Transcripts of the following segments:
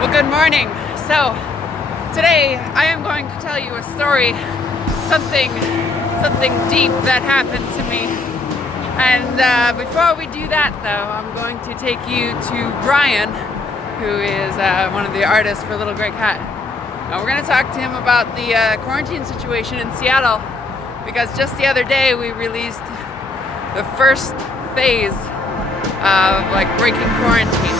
Well, good morning. So, today I am going to tell you a story, something deep that happened to me. And before we do that, though, I'm going to take you to Brian, who is one of the artists for Little Grey Cat. Now, we're going to talk to him about the quarantine situation in Seattle, because just the other day we released the first phase of breaking quarantine.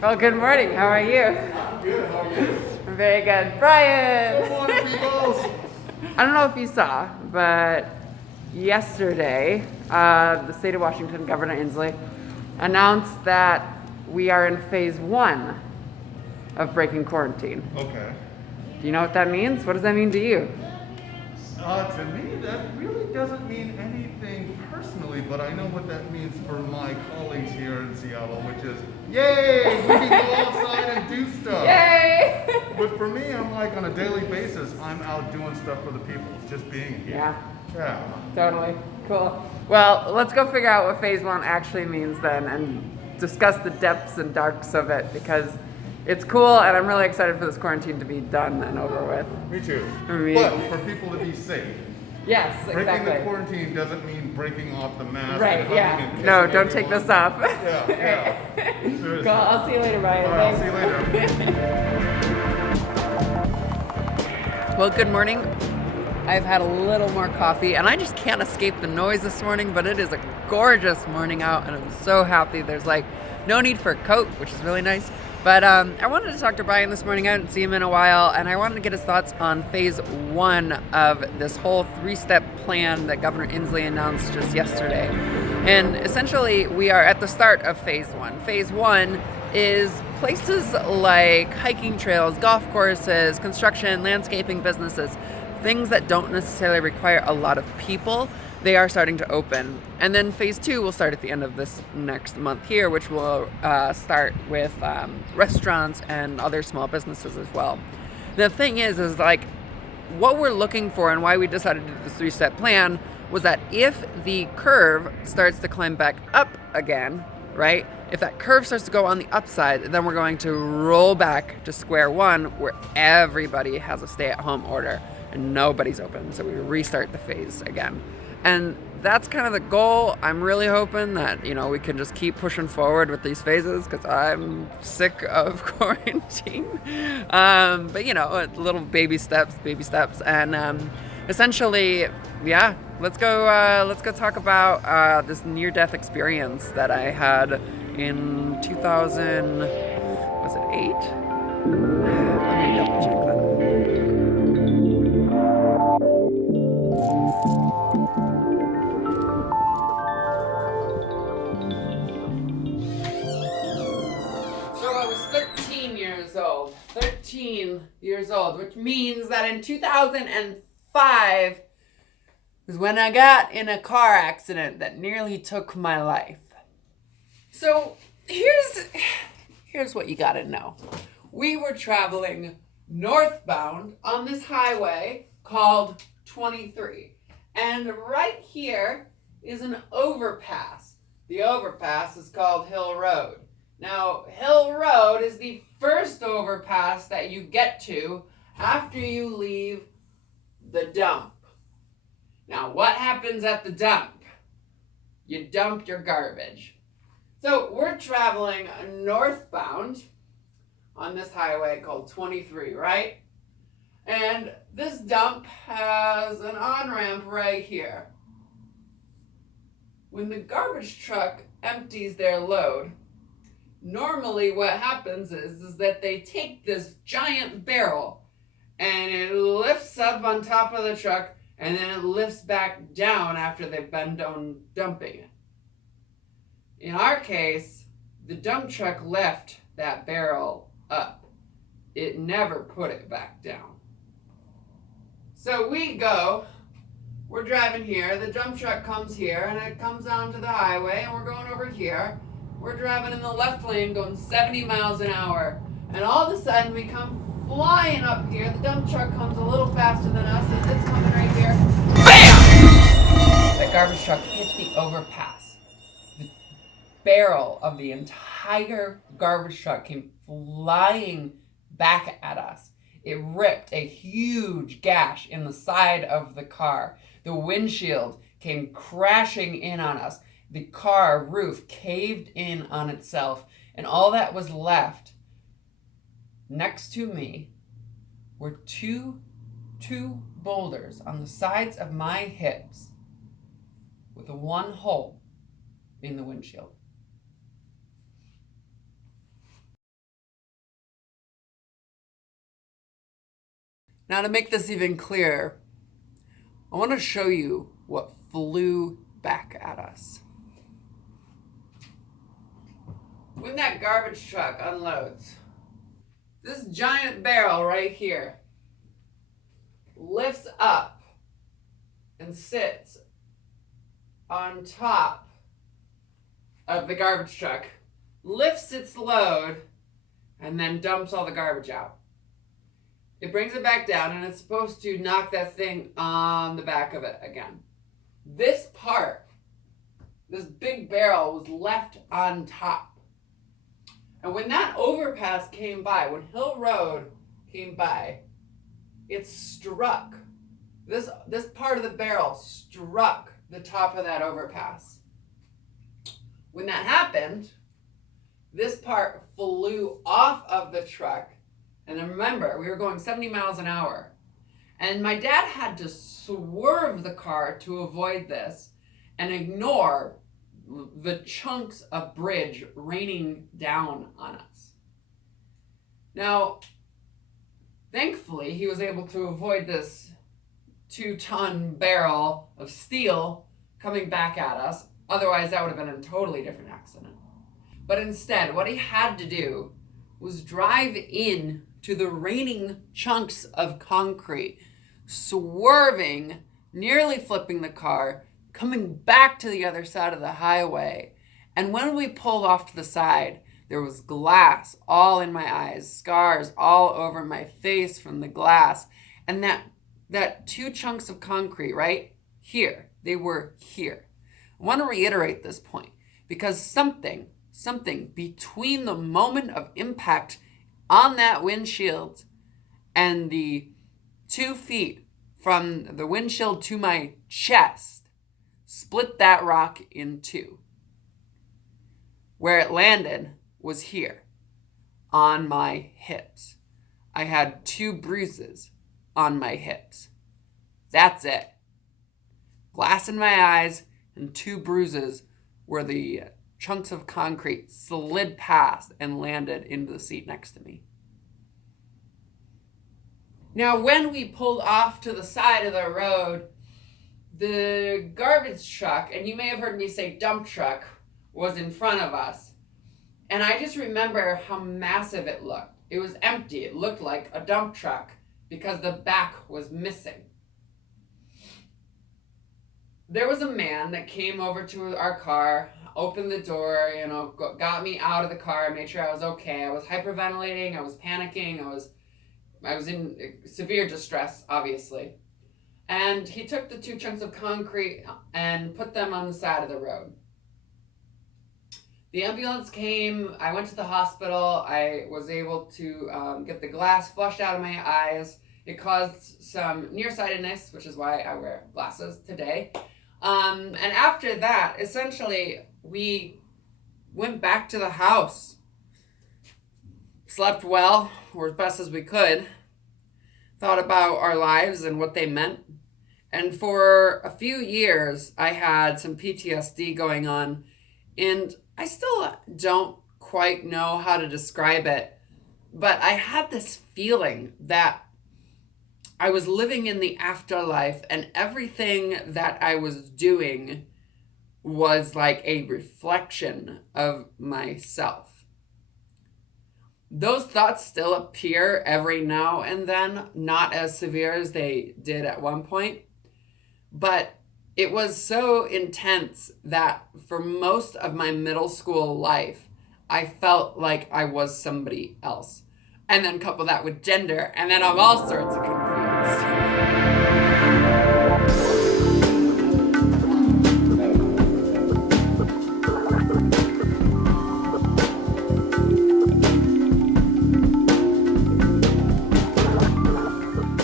Well, good morning. How are you? I'm good. How are you? I'm very good. Brian! Good morning, people. I don't know if you saw, but yesterday, the state of Washington, Governor Inslee, announced that we are in phase 1 of breaking quarantine. Okay. Do you know what that means? What does that mean to you? To me, that really doesn't mean anything personally, but I know what that means for my colleagues here in Seattle, which is, yay, we can go outside and do stuff. Yay! But for me, I'm like on a daily basis, I'm out doing stuff for the people, just being here. Yeah, Yeah. totally. Cool. Well, let's go figure out what phase 1 actually means then and discuss the depths and darks of it, because it's cool and I'm really excited for this quarantine to be done and over with. Me too. Me. But for people to be safe. Yes, Breaking exactly. the quarantine doesn't mean breaking off the mask. Right, and hugging yeah. and kissing No, don't take everyone. this off. Yeah. Seriously. Cool, I'll see you later, Brian. All right, I'll Thanks. see you later. Well, good morning. I've had a little more coffee and I just can't escape the noise this morning, but it is a gorgeous morning out and I'm so happy. There's no need for a coat, which is really nice. But I wanted to talk to Brian this morning. I hadn't seen him in a while, and I wanted to get his thoughts on phase 1 of this whole 3-step plan that Governor Inslee announced just yesterday. And essentially, we are at the start of phase 1. Phase 1 is places like hiking trails, golf courses, construction, landscaping businesses, things that don't necessarily require a lot of people. They are starting to open. And then phase 2 will start at the end of this next month here, which will start with restaurants and other small businesses as well. The thing is what we're looking for and why we decided to do this 3-step plan was that if the curve starts to climb back up again, right? If that curve starts to go on the upside, then we're going to roll back to square one where everybody has a stay-at-home order and nobody's open. So we restart the phase again. And that's kind of the goal. I'm really hoping that, we can just keep pushing forward with these phases because I'm sick of quarantine. But, little baby steps. And essentially, yeah, let's go talk about this near-death experience that I had in 2000, was it 8? Let me double check that. So I was 13 years old, which means that in 2005 was when I got in a car accident that nearly took my life. So here's what you gotta know. We were traveling northbound on this highway called 23. And right here is an overpass. The overpass is called Hill Road. Now, Hill Road is the first overpass that you get to after you leave the dump. Now, what happens at the dump? You dump your garbage. So we're traveling northbound on this highway called 23, right? And this dump has an on-ramp right here. When the garbage truck empties their load, normally what happens is that they take this giant barrel and it lifts up on top of the truck and then it lifts back down after they've been done dumping it. In our case, the dump truck left that barrel up. It never put it back down. So we're driving here, the dump truck comes here and it comes onto the highway and we're going over here. We're driving in the left lane going 70 miles an hour And all of a sudden we come flying up here. The dump truck comes a little faster than us, and it's coming right here. BAM! That garbage truck hit the overpass. The barrel of the entire garbage truck came flying back at us. It ripped a huge gash in the side of the car. The windshield came crashing in on us. The car roof caved in on itself, and all that was left next to me were two boulders on the sides of my hips with one hole in the windshield. Now, to make this even clearer, I want to show you what flew back at us. When that garbage truck unloads, this giant barrel right here lifts up and sits on top of the garbage truck, lifts its load, and then dumps all the garbage out. It brings it back down, and it's supposed to knock that thing on the back of it again. This part, this big barrel, was left on top. And when that overpass came by, when Hill Road came by, it struck. This part of the barrel struck the top of that overpass. When that happened, this part flew off of the truck. And then remember, we were going 70 miles an hour. And my dad had to swerve the car to avoid this and ignore the chunks of bridge raining down on us. Now, thankfully, he was able to avoid this 2-ton barrel of steel coming back at us. Otherwise, that would have been a totally different accident. But instead, what he had to do was drive in to the raining chunks of concrete, swerving, nearly flipping the car, coming back to the other side of the highway. And when we pulled off to the side, there was glass all in my eyes, scars all over my face from the glass. And that 2 chunks of concrete right here, they were here. I want to reiterate this point because something between the moment of impact on that windshield and the 2 feet from the windshield to my chest split that rock in 2. Where it landed was here on my hips. I had 2 bruises on my hips. That's it. Glass in my eyes and 2 bruises where the chunks of concrete slid past and landed into the seat next to me. Now, when we pulled off to the side of the road, the garbage truck, and you may have heard me say dump truck, was in front of us. And I just remember how massive it looked. It was empty. It looked like a dump truck because the back was missing. There was a man that came over to our car, opened the door, got me out of the car, made sure I was okay. I was hyperventilating, I was panicking, I was in severe distress, obviously. And he took the 2 chunks of concrete and put them on the side of the road. The ambulance came, I went to the hospital, I was able to get the glass flushed out of my eyes. It caused some nearsightedness, which is why I wear glasses today. And after that, essentially, we went back to the house, slept well, or as best as we could, thought about our lives and what they meant. And for a few years, I had some PTSD going on, and I still don't quite know how to describe it, but I had this feeling that I was living in the afterlife, and everything that I was doing was like a reflection of myself. Those thoughts still appear every now and then, not as severe as they did at one point, but it was so intense that for most of my middle school life, I felt like I was somebody else. And then couple that with gender, and then I'm all sorts of confused.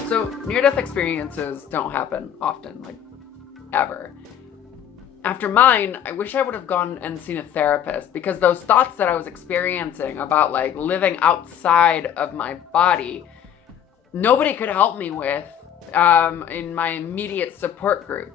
So near-death experiences don't happen often, like ever. After mine, I wish I would have gone and seen a therapist, because those thoughts that I was experiencing about like living outside of my body, nobody could help me with in my immediate support group.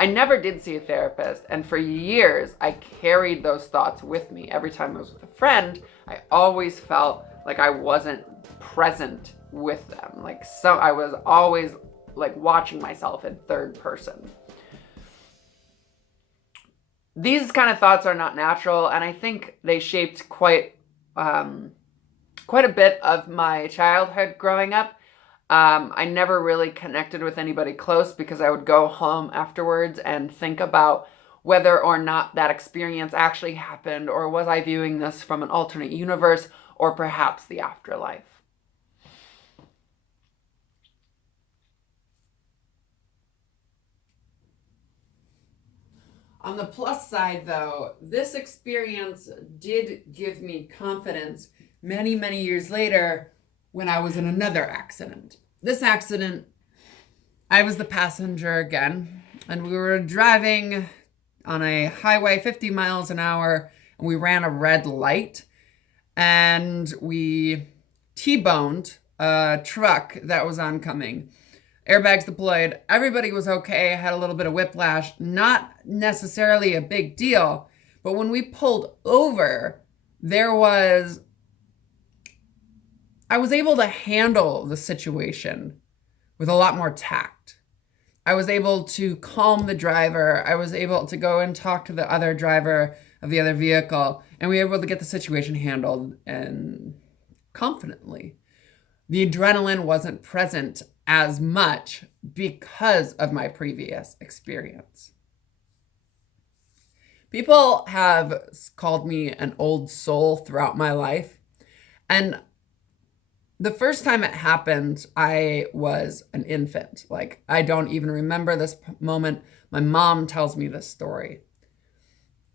I never did see a therapist, and for years I carried those thoughts with me. Every time I was with a friend, I always felt like I wasn't present with them. I was always like watching myself in third person. These kind of thoughts are not natural, and I think they shaped quite a bit of my childhood growing up. I never really connected with anybody close because I would go home afterwards and think about whether or not that experience actually happened, or was I viewing this from an alternate universe, or perhaps the afterlife. On the plus side, though, this experience did give me confidence many, many years later when I was in another accident. This accident, I was the passenger again, and we were driving on a highway 50 miles an hour, and we ran a red light, and we T-boned a truck that was oncoming. Airbags deployed. Everybody was okay. I had a little bit of whiplash. Not necessarily a big deal. But when we pulled over, I was able to handle the situation with a lot more tact. I was able to calm the driver. I was able to go and talk to the other driver of the other vehicle. And we were able to get the situation handled and confidently. The adrenaline wasn't present as much because of my previous experience. People have called me an old soul throughout my life. And the first time it happened, I was an infant. Like, I don't even remember this moment. My mom tells me this story.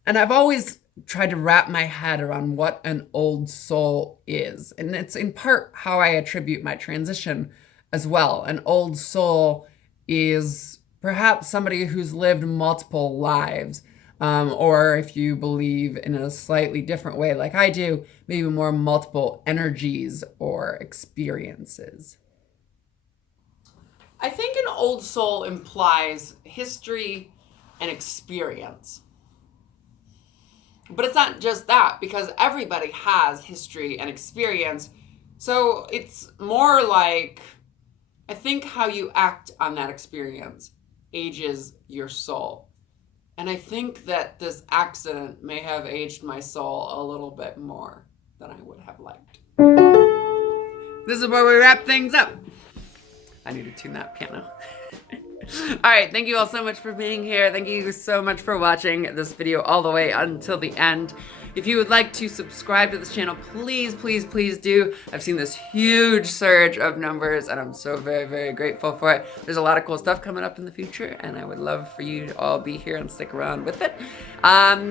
And I've always tried to wrap my head around what an old soul is. And it's in part how I attribute my transition as well. An old soul is perhaps somebody who's lived multiple lives, or if you believe in a slightly different way like I do, maybe more multiple energies or experiences. I think an old soul implies history and experience. But it's not just that, because everybody has history and experience. So it's more like, I think how you act on that experience ages your soul. And I think that this accident may have aged my soul a little bit more than I would have liked. This is where we wrap things up. I need to tune that piano. All right, thank you all so much for being here. Thank you so much for watching this video all the way until the end. If you would like to subscribe to this channel, please, please, please do. I've seen this huge surge of numbers, and I'm so very, very grateful for it. There's a lot of cool stuff coming up in the future, and I would love for you to all be here and stick around with it.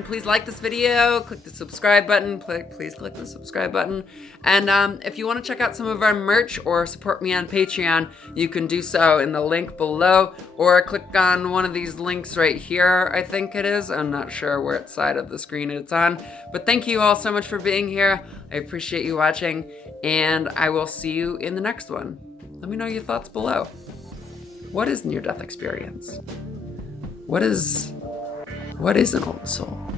Please like this video, click the subscribe button, please click the subscribe button. And if you want to check out some of our merch or support me on Patreon, you can do so in the link below, or click on one of these links right here, I think it is. I'm not sure what side of the screen it's on. But thank you all so much for being here. I appreciate you watching, and I will see you in the next one. Let me know your thoughts below. What is near-death experience? What is an old soul?